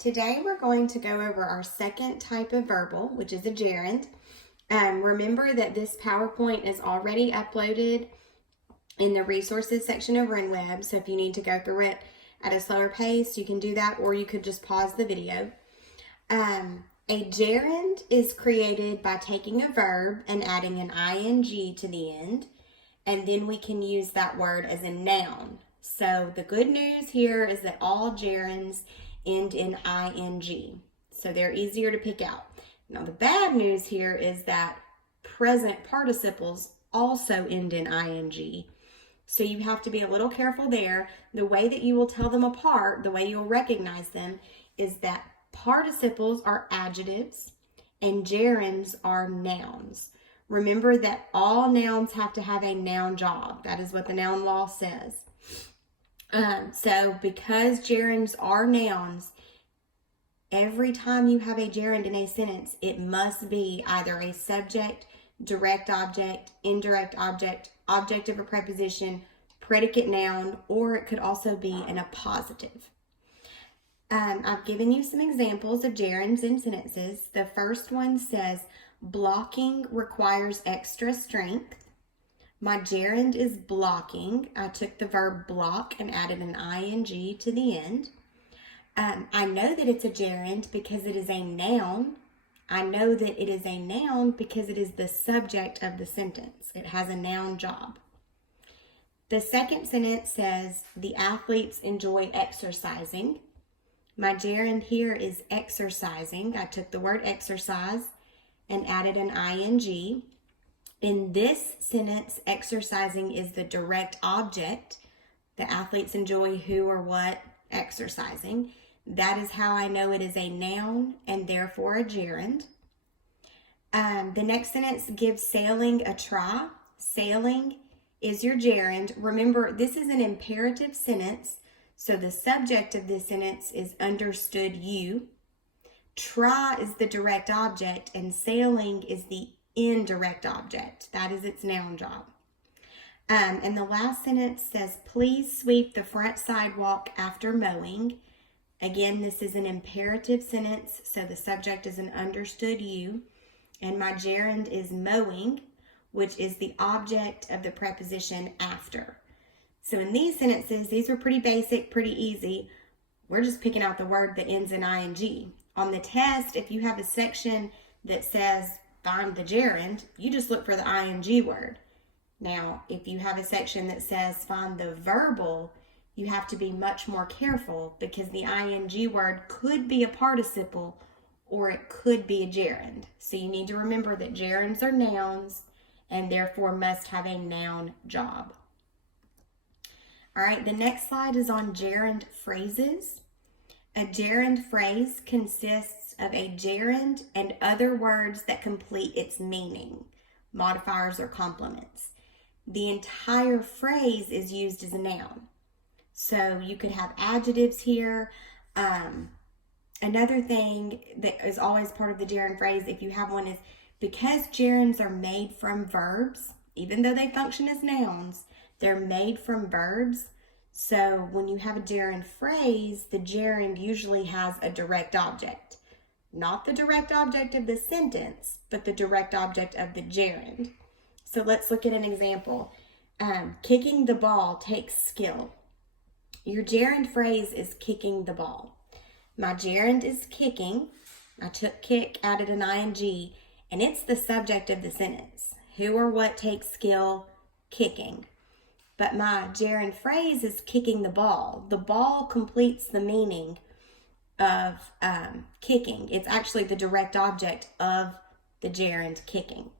Today we're going to go over our second type of verbal, which is a gerund. Remember that this PowerPoint is already uploaded in the resources section of RenWeb, so if you need to go through it at a slower pace, you can do that, or you could just pause the video. A gerund is created by taking a verb and adding an ing to the end, and then we can use that word as a noun. So the good news here is that all gerunds end in ing, so they're easier to pick out. Now the bad news here is that present participles also end in ing, so you have to be a little careful there. The way that you will tell them apart, the way you'll recognize them, is that participles are adjectives and gerunds are nouns. Remember that all nouns have to have a noun job. That is what the noun law says. So because gerunds are nouns, every time you have a gerund in a sentence, it must be either a subject, direct object, indirect object, object of a preposition, predicate noun, or it could also be an appositive. I've given you some examples of gerunds in sentences. The first one says, blocking requires extra strength. My gerund is blocking. I took the verb block and added an ing to the end. I know that it's a gerund because it is a noun. I know that it is a noun because it is the subject of the sentence. It has a noun job. The second sentence says, the athletes enjoy exercising. My gerund here is exercising. I took the word exercise and added an ing. In this sentence, exercising is the direct object. The athletes enjoy who or what exercising. That is how I know it is a noun and therefore a gerund. The next sentence, give sailing a try. Sailing is your gerund. Remember, this is an imperative sentence, so the subject of this sentence is understood you. Try is the direct object and sailing is the indirect object. That is its noun job. And the last sentence says, please sweep the front sidewalk after mowing. Again, this is an imperative sentence, so the subject is an understood you. And my gerund is mowing, which is the object of the preposition after. So in these sentences, these were pretty basic, pretty easy. We're just picking out the word that ends in ing. On the test, if you have a section that says find the gerund, you just look for the ing word. Now, if you have a section that says find the verbal, you have to be much more careful because the ing word could be a participle or it could be a gerund. So you need to remember that gerunds are nouns and therefore must have a noun job. All right, the next slide is on gerund phrases. A gerund phrase consists of a gerund and other words that complete its meaning, modifiers or complements. The entire phrase is used as a noun. So you could have adjectives here. Another thing that is always part of the gerund phrase, if you have one, is because gerunds are made from verbs, even though they function as nouns, they're made from verbs. So when you have a gerund phrase, the gerund usually has a direct object. Not the direct object of the sentence, but the direct object of the gerund. So let's look at an example. Kicking the ball takes skill. Your gerund phrase is kicking the ball. My gerund is kicking. I took kick, added an ing, and it's the subject of the sentence. Who or what takes skill? Kicking. But my gerund phrase is kicking the ball. The ball completes the meaning of kicking. It's actually the direct object of the gerund kicking.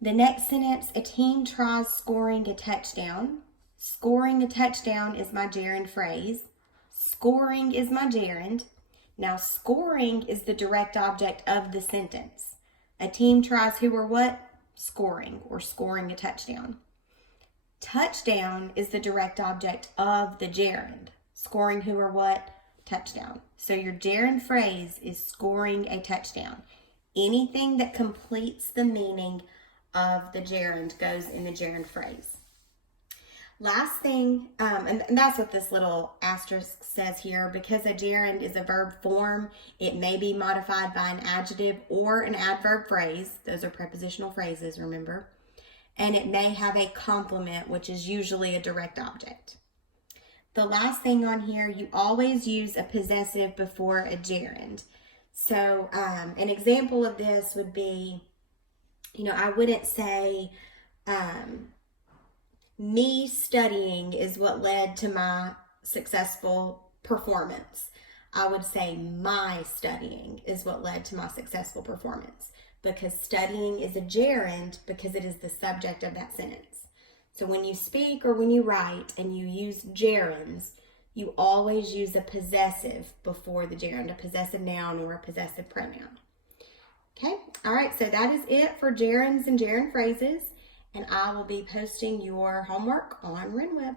The next sentence, a team tries scoring a touchdown. Scoring a touchdown is my gerund phrase. Scoring is my gerund. Now, scoring is the direct object of the sentence. A team tries who or what? Scoring, or scoring a touchdown. Touchdown is the direct object of the gerund. Scoring who or what? Touchdown. So your gerund phrase is scoring a touchdown. Anything that completes the meaning of the gerund goes in the gerund phrase. Last thing, and that's what this little asterisk says here, because a gerund is a verb form, it may be modified by an adjective or an adverb phrase. Those are prepositional phrases, remember? And it may have a complement, which is usually a direct object. The last thing on here, you always use a possessive before a gerund. So an example of this would be, I wouldn't say, me studying is what led to my successful performance. I would say my studying is what led to my successful performance, because studying is a gerund because it is the subject of that sentence. So when you speak or when you write and you use gerunds, you always use a possessive before the gerund, a possessive noun or a possessive pronoun. Okay, all right, so that is it for gerunds and gerund phrases. And I will be posting your homework on RenWeb.